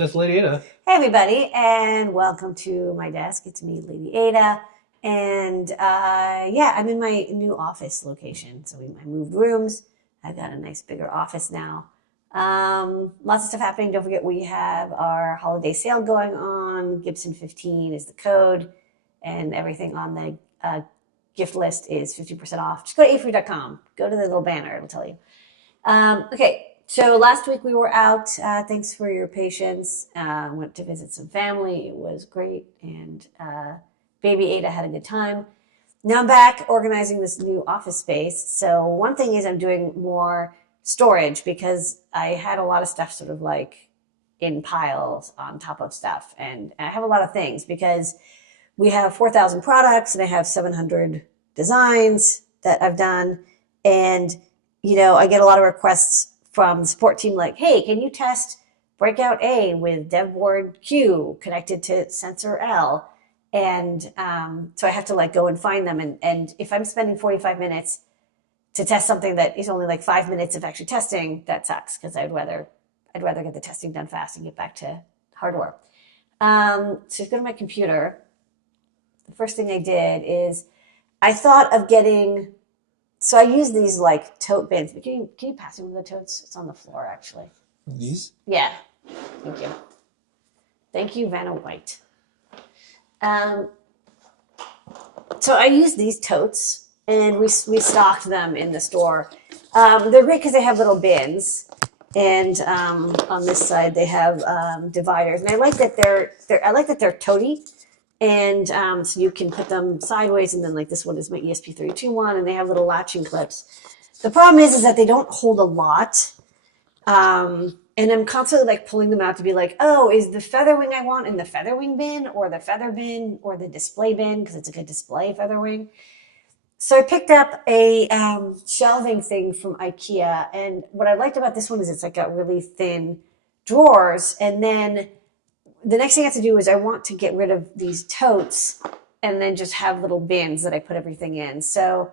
That's Ladyada. Hey everybody, and welcome to my desk. It's me, Lady Ada, and yeah, I'm in my new office location. So I moved rooms. I've got a nice bigger office now. Lots of stuff happening. Don't forget we have our holiday sale going on. Gibson 15 is the code, and everything on the gift list is 50% off. Just go to adafruit.com. Go to the little banner; it'll tell you. Okay. So last week we were out. Thanks for your patience. Went to visit some family. It was great. And baby Ada had a good time. Now I'm back organizing this new office space. So one thing is I'm doing more storage because I had a lot of stuff sort of like in piles on top of stuff. And I have a lot of things because we have 4,000 products and I have 700 designs that I've done. And, you know, I get a lot of requests from the support team like, hey, can you test breakout A with DevBoard Q connected to sensor L? And so I have to like go and find them. And if I'm spending 45 minutes to test something that is only like 5 minutes of actually testing, that sucks because I'd rather get the testing done fast and get back to hardware. So go to my computer. The first thing I did is I thought of getting... So I use these like tote bins. But can you pass me one of the totes? It's on the floor actually. These? Yeah. Thank you. Thank you, Vanna White. So I use these totes and we stocked them in the store. They're great because they have little bins. And on this side they have dividers. And I like that they're toady. And so you can put them sideways, and then like this one is my ESP32 one, and they have little latching clips. The problem is that they don't hold a lot. And I'm constantly like pulling them out to be like, oh, is the featherwing I want in the featherwing bin or the feather bin or the display bin because it's a good display featherwing. So I picked up a shelving thing from IKEA. And what I liked about this one is it's like got really thin drawers. And then the next thing I have to do is I want to get rid of these totes and then just have little bins that I put everything in. So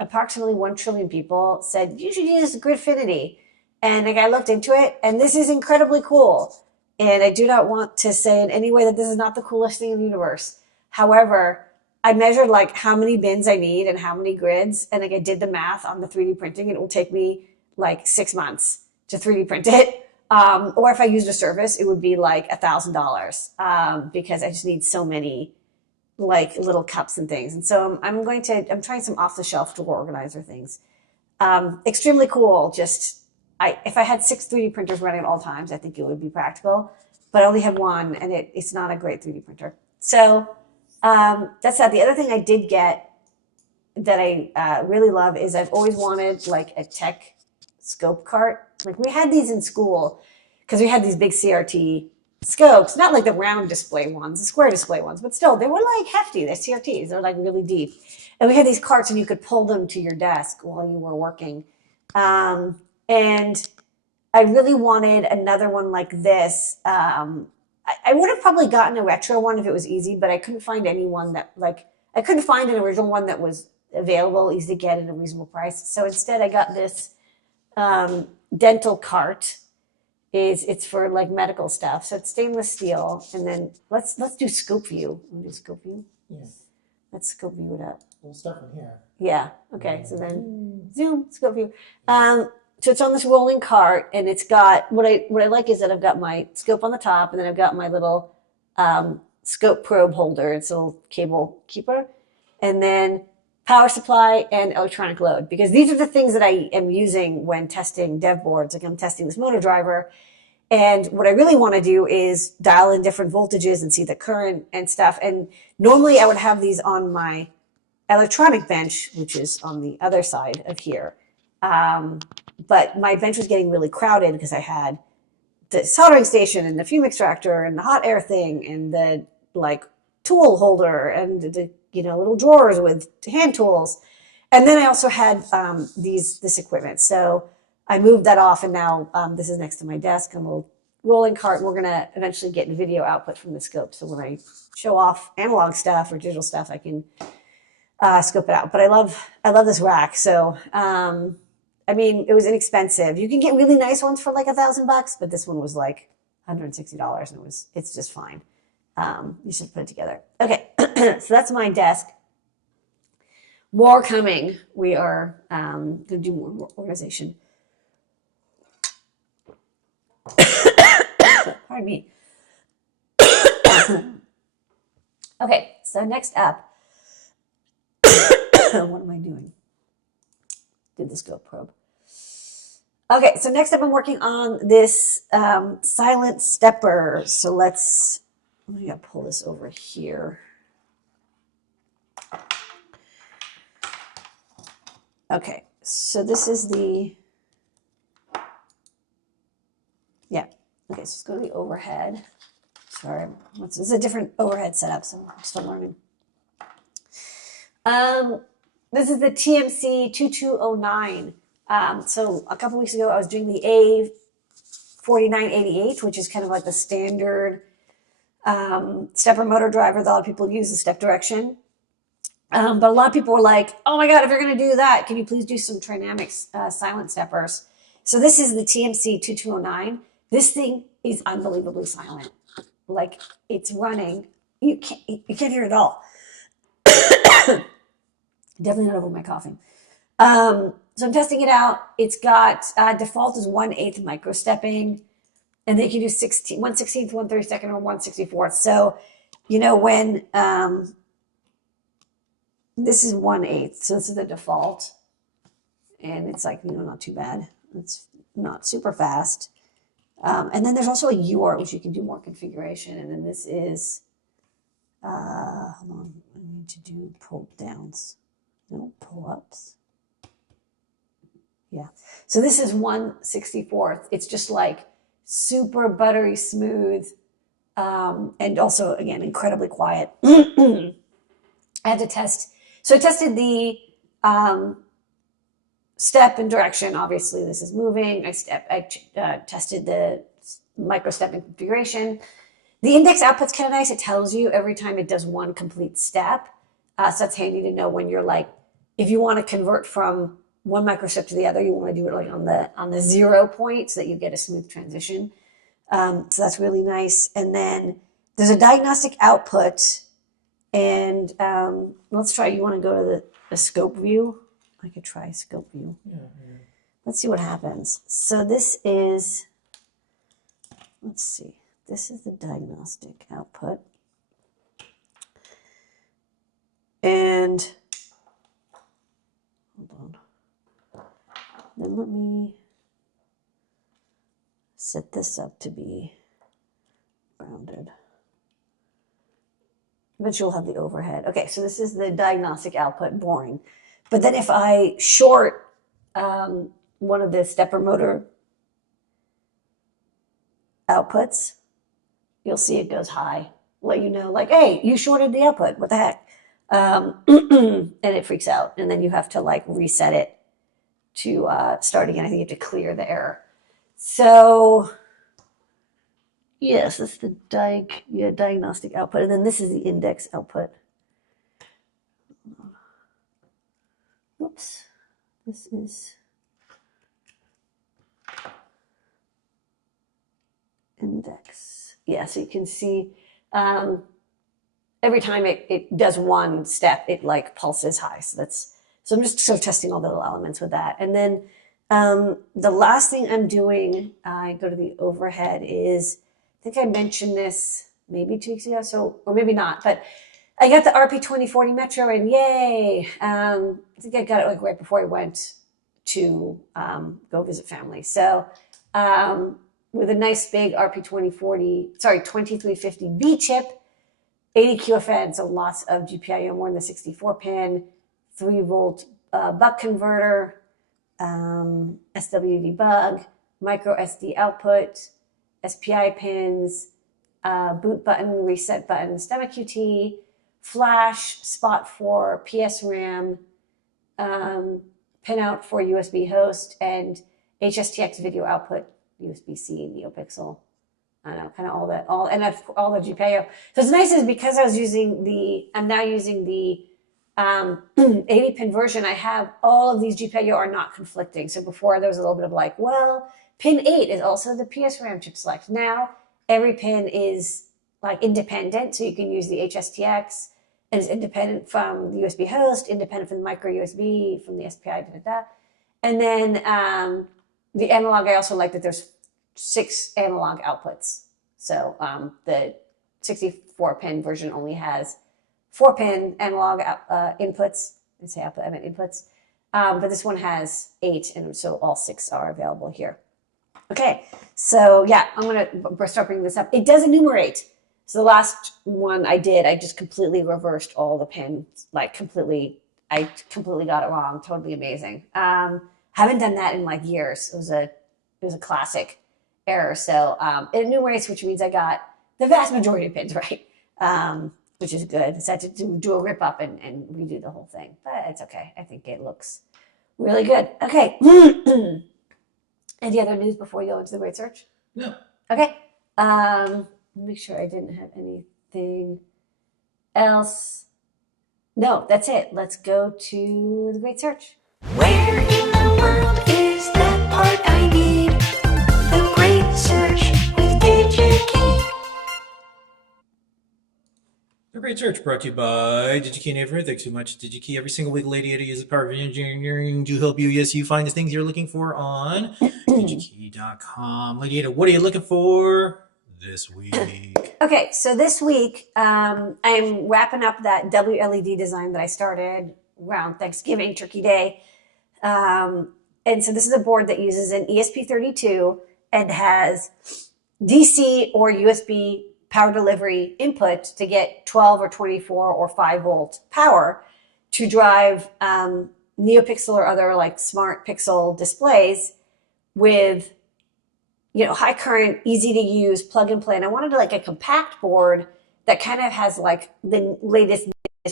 approximately 1 trillion people said, you should use Gridfinity. And like I looked into it, and this is incredibly cool. And I do not want to say in any way that this is not the coolest thing in the universe. However, I measured like how many bins I need and how many grids. And like I did the math on the 3D printing. It will take me like 6 months to 3D print it. Or if I used a service, it would be like $1,000 because I just need so many like little cups and things. And so I'm trying some off the shelf drawer organizer things. Extremely cool. If I had 6 3D printers running at all times, I think it would be practical, but I only have one and it's not a great 3D printer. So that's that. The other thing I did get that I really love is I've always wanted like a tech scope cart. Like we had these in school because we had these big CRT scopes, not like the round display ones, the square display ones, but still they were like hefty. They're CRTs, they're like really deep. And we had these carts and you could pull them to your desk while you were working. And I really wanted another one like this. I would have probably gotten a retro one if it was easy, but I couldn't find anyone that I couldn't find an original one that was available, easy to get at a reasonable price. So instead I got this dental cart. It's for like medical stuff. So it's stainless steel. And then let's do scope view. Want to do scope view? Yeah. Let's scope view it up. We'll start from here. Yeah. Okay. So then zoom, scope view. So it's on this rolling cart and it's got what I like is that I've got my scope on the top and then I've got my little scope probe holder. It's a little cable keeper. And then power supply and electronic load, because these are the things that I am using when testing dev boards. Like I'm testing this motor driver. And what I really want to do is dial in different voltages and see the current and stuff. And normally I would have these on my electronic bench, which is on the other side of here. But my bench was getting really crowded because I had the soldering station and the fume extractor and the hot air thing and the like tool holder and the little drawers with hand tools. And then I also had this equipment. So I moved that off and now this is next to my desk, a little rolling cart. And we're going to eventually get video output from the scope. So when I show off analog stuff or digital stuff, I can scope it out. But I love this rack. So, I mean, it was inexpensive. You can get really nice ones for like $1,000, but this one was like $160, and it's just fine. You should put it together. Okay, so that's my desk. More coming. We are going to do more organization. Pardon me. Okay, so next up, what am I doing? Did this go probe? Okay, so next up I'm working on this silent stepper. So I'm going to pull this over here. Okay, so this is yeah. Okay, so let's go to the overhead. Sorry, this is a different overhead setup, so I'm still learning. This is the TMC 2209. So a couple weeks ago, I was doing the A4988, which is kind of like the standard stepper motor driver that a lot of people use, the step direction. But a lot of people were like, oh my God, if you're going to do that, can you please do some Trinamics silent steppers? So this is the TMC 2209. This thing is unbelievably silent. Like, it's running. You can't hear it at all. Definitely not over my coughing. So I'm testing it out. It's got default is 1/8 microstepping, and they can do 1/16, 1/32, or 1/64. So, when this is 1/8, so this is the default, and it's like not too bad. It's not super fast. And then there's also a UART, which you can do more configuration. And then this is, hold on, I need to do pull downs. No, pull ups. Yeah. So this is 1/64. It's just like super buttery smooth. And also, again, incredibly quiet. I had to test. So I tested the step and direction. Obviously, this is moving. I tested the micro step and configuration. The index output's kind of nice. It tells you every time it does one complete step. So that's handy to know when you're like, if you want to convert from one micro step to the other, you want to do it like on the 0 point so that you get a smooth transition. So that's really nice. And then there's a diagnostic output. And let's try. You want to go to the scope view? I could try scope view. Yeah. Let's see what happens. So this is, let's see. This is the diagnostic output. And hold on. Then let me set this up to be grounded. But you'll have the overhead. Okay, so this is the diagnostic output, boring. But then if I short one of the stepper motor outputs, you'll see it goes high. Let you know, like, hey, you shorted the output. What the heck? And it freaks out. And then you have to like reset it to start again. I think you have to clear the error. So yes, that's the diagnostic output. And then this is the index output. Whoops. This is index. Yeah, so you can see every time it does one step, it like pulses high. So I'm just sort of testing all the little elements with that. And then the last thing I'm doing, I go to the overhead, is, I think I mentioned this maybe 2 weeks ago, or maybe not, but I got the RP2040 Metro, and yay! I think I got it like right before I went to go visit family. So with a nice big RP2350B chip, 80 QFN, so lots of GPIO, more than the 64 pin, 3 volt buck converter, SW debug, micro SD output, SPI pins, boot button, reset button, STEMMA QT, flash, spot for PS RAM, pinout for USB host, and HSTX video output, USB-C, NeoPixel. I don't know, kind of all the GPIO. So it's nice is because I'm now using the 80 pin version, I have all of these GPIO are not conflicting. So before there was a little bit of like, well, pin 8 is also the PS RAM chip select. Now every pin is like independent. So you can use the HSTX and it's independent from the USB host, independent from the micro USB, from the SPI, And then the analog, I also like that there's 6 analog outputs. So the 64-pin version only has 4-pin analog inputs. I say output, I meant inputs. But this one has 8, and so all 6 are available here. Okay, so yeah, I'm going to start bringing this up. It does enumerate. So the last one I did, I just completely reversed all the pins, like completely. I completely got it wrong. Totally amazing. Haven't done that in like years. It was a classic error. So it enumerates, which means I got the vast majority of pins right, which is good. So I had to do a rip up and redo the whole thing, but it's okay. I think it looks really good. Okay. Any other news before you go into the great search? No. Okay. Make sure I didn't have anything else. No, that's it. Let's go to the great search. Where in the world is that part I need? The great search with DigiKey. The Great Search brought to you by DigiKey and Adafruit. Thanks so much, DigiKey. Every single week, Ladyada uses the power of engineering to help you. Yes, you find the things you're looking for on digikey.com. Ladyada, what are you looking for this week? Okay, so this week I'm wrapping up that WLED design that I started around Thanksgiving, Turkey Day. And so this is a board that uses an ESP32 and has DC or USB power delivery input to get 12 or 24 or 5 volt power to drive NeoPixel or other like smart pixel displays with, high current, easy to use, plug and play. And I wanted like a compact board that kind of has like the latest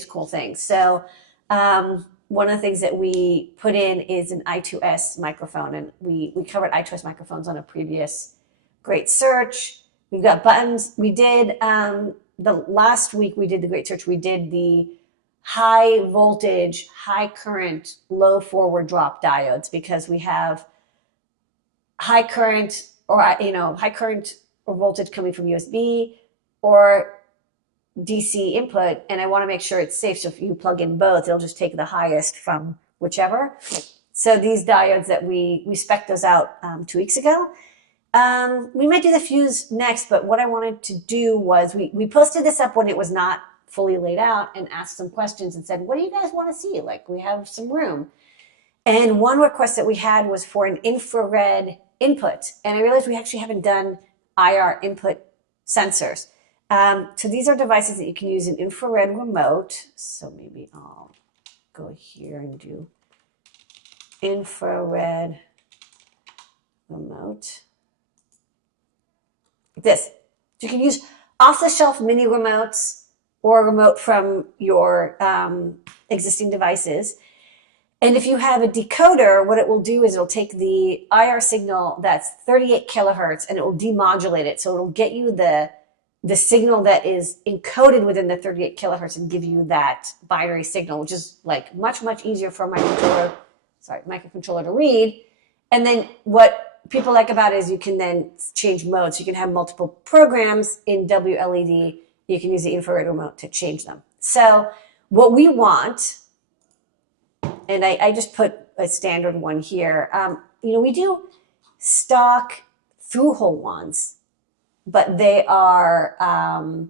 cool things. So one of the things that we put in is an I2S microphone, and we covered I2S microphones on a previous great search. We've got buttons. We did the last week we did the great search. We did the high voltage, high current, low forward drop diodes because we have high current or high current or voltage coming from USB or DC input, and I want to make sure it's safe. So if you plug in both, it'll just take the highest from whichever. So these diodes that we spec'd those out 2 weeks ago. We might do the fuse next, but what I wanted to do was we posted this up when it was not fully laid out and asked some questions and said, what do you guys want to see? Like, we have some room. And one request that we had was for an infrared input. And I realized we actually haven't done IR input sensors. So these are devices that you can use an infrared remote. So maybe I'll go here and do infrared remote. Like this. So you can use off-the-shelf mini remotes or a remote from your existing devices. And if you have a decoder, what it will do is it'll take the IR signal that's 38 kilohertz and it will demodulate it. So it'll get you the signal that is encoded within the 38 kilohertz and give you that binary signal, which is like much, much easier for a microcontroller to read. And then what people like about it is you can then change modes. You can have multiple programs in WLED. You can use the infrared remote to change them. So what we want, and I just put a standard one here. We do stock through-hole ones, but they are, I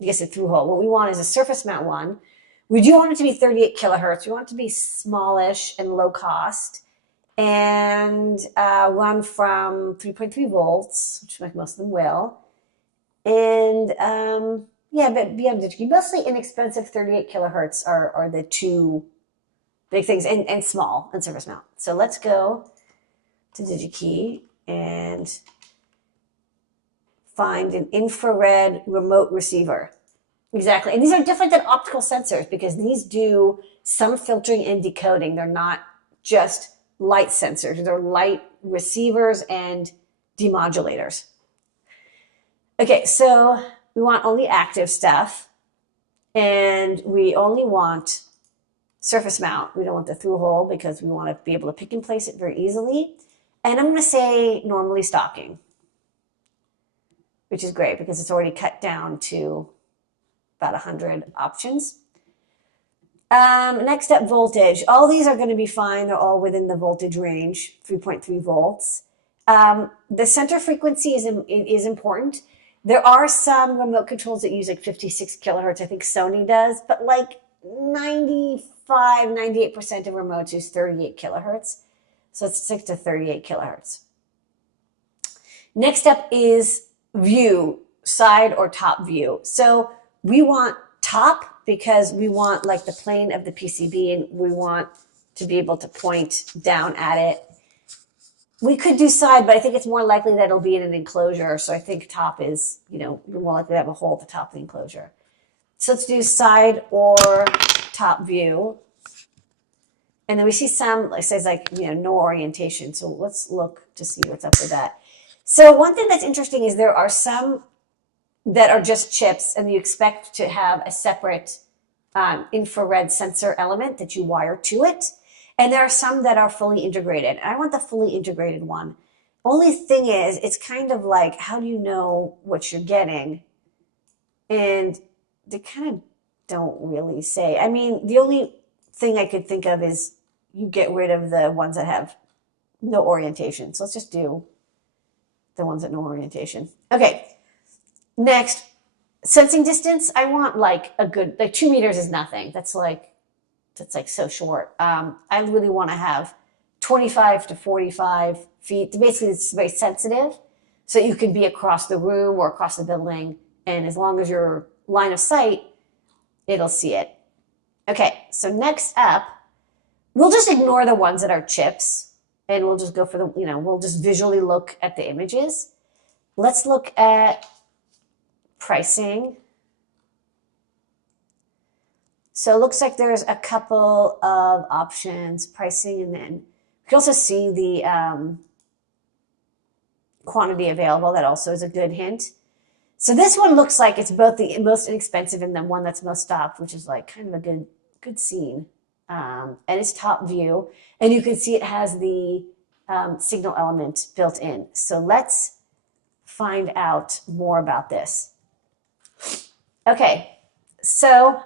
guess a through-hole. What we want is a surface mount one. We do want it to be 38 kilohertz. We want it to be smallish and low cost and run from 3.3 volts, which like most of them will. And but mostly inexpensive 38 kilohertz are the two big things, and small and surface mount. So let's go to DigiKey and find an infrared remote receiver. Exactly. And these are different than optical sensors because these do some filtering and decoding. They're not just light sensors. They're light receivers and demodulators. Okay, so we want only active stuff, and we only want surface mount. We don't want the through hole because we want to be able to pick and place it very easily. And I'm going to say normally stocking. which is great because it's already cut down to about 100 options. Next up, voltage. All these are going to be fine. They're all within the voltage range, 3.3 volts. The center frequency is important. There are some remote controls that use like 56 kilohertz. I think Sony does, but like 95, 98% of remotes use 38 kilohertz. So let's stick to 38 kilohertz. Next up is view, side or top view. So we want top because we want like the plane of the PCB and we want to be able to point down at it. We could do side, but I think it's more likely that it'll be in an enclosure. So I think top is, you're more likely to have a hole at the top of the enclosure. So let's do side or top view. And then we see some, it says like, no orientation. So let's look to see what's up with that. So one thing that's interesting is there are some that are just chips and you expect to have a separate infrared sensor element that you wire to it. And there are some that are fully integrated. I want the fully integrated one. Only thing is, it's kind of like, how do you know what you're getting? And they kind of don't really say. I mean, the only thing I could think of is you get rid of the ones that have no orientation. So let's just do the ones that no orientation. Okay, next, sensing distance. I want like a good, like 2 meters is nothing. That's like so short. I really want to have 25 to 45 feet. Basically, it's very sensitive. So you can be across the room or across the building. And as long as you're line of sight, it'll see it. Okay, so next up, we'll just ignore the ones that are chips. And we'll just go for the, we'll just visually look at the images. Let's look at pricing. So it looks like there's a couple of options, pricing, and then you can also see the quantity available. That also is a good hint. So this one looks like it's both the most inexpensive and the one that's most stocked, which is like kind of a good scene. And it's top view. And you can see it has the signal element built in. So let's find out more about this. Okay, so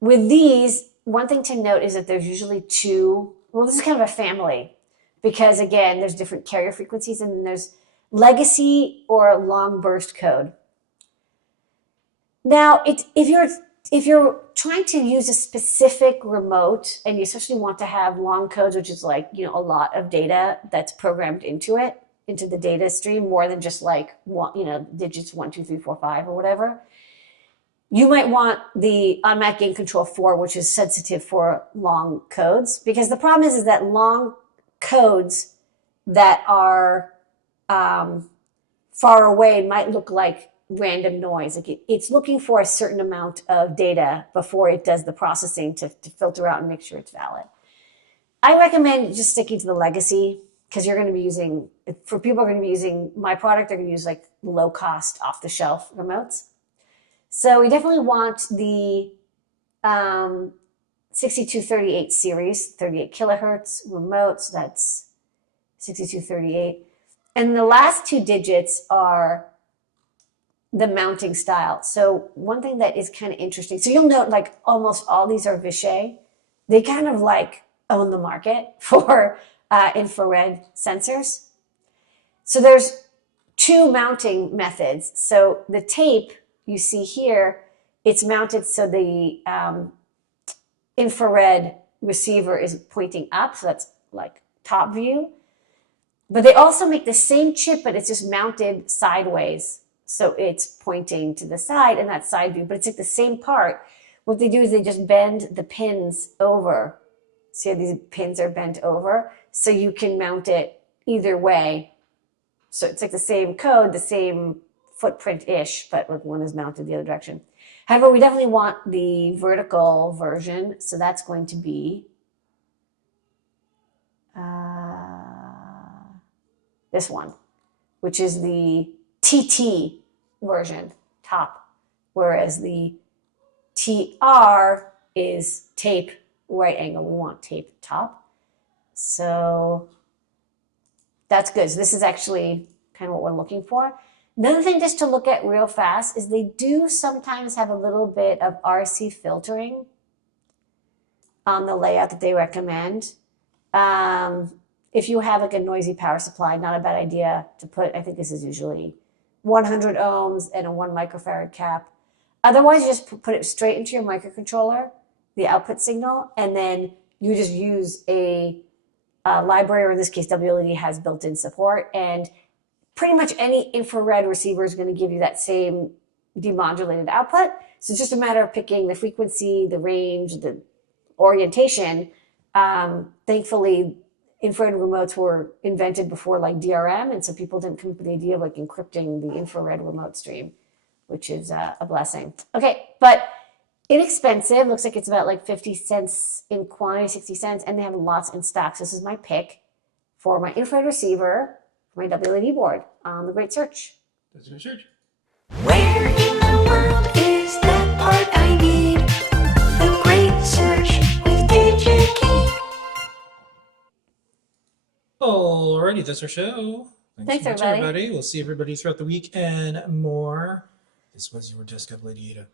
with these, one thing to note is that there's usually two, well, this is kind of a family because again, there's different carrier frequencies and then there's legacy or long burst code. Now, if you're trying to use a specific remote and you especially want to have long codes, which is like, a lot of data that's programmed into it, into the data stream, more than just like, digits 1, 2, 3, 4, 5 or whatever, you might want the automatic gain control 4, which is sensitive for long codes. Because the problem is that long codes that are far away might look like random noise. Like it's looking for a certain amount of data before it does the processing to filter out and make sure it's valid. I recommend just sticking to the legacy because you're going to be using, for people who are going to be using my product, they're going to use like low cost off the shelf remotes. So we definitely want the 6238 series, 38 kilohertz remotes. That's 6238. And the last two digits are the mounting style. So one thing that is kind of interesting, so you'll note like almost all these are Vishay. They kind of like own the market for infrared sensors. So there's two mounting methods. So the tape you see here, it's mounted so the infrared receiver is pointing up. So that's like top view. But they also make the same chip, but it's just mounted sideways. So it's pointing to the side and that side view, but it's like the same part. What they do is they just bend the pins over. See how these pins are bent over? So you can mount it either way. So it's like the same code, the same footprint-ish, but like one is mounted the other direction. However, we definitely want the vertical version. So that's going to be this one, which is the TT version, top, whereas the TR is tape right angle. We want tape top. So that's good. So this is actually kind of what we're looking for. Another thing just to look at real fast is they do sometimes have a little bit of RC filtering on the layout that they recommend. If you have like a noisy power supply, not a bad idea to put, I think this is usually 100 ohms and a 1 microfarad cap. Otherwise, you just put it straight into your microcontroller, the output signal, and then you just use a library, or in this case, WLED has built-in support, and pretty much any infrared receiver is going to give you that same demodulated output. So it's just a matter of picking the frequency, the range, the orientation. Thankfully, infrared remotes were invented before like DRM, and so people didn't come up with the idea of like encrypting the infrared remote stream, which is a blessing. Okay, but inexpensive. Looks like it's about like 50 cents in quantity, 60 cents, and they have lots in stock. So this is my pick for my infrared receiver, my WLED board on the Great Search. That's a good search. Where in the world is that part I need? The Great Search with DigiKey. Alrighty, that's our show. Thanks, so much, everybody. We'll see everybody throughout the week and more. This was your Desk Up Ladyada.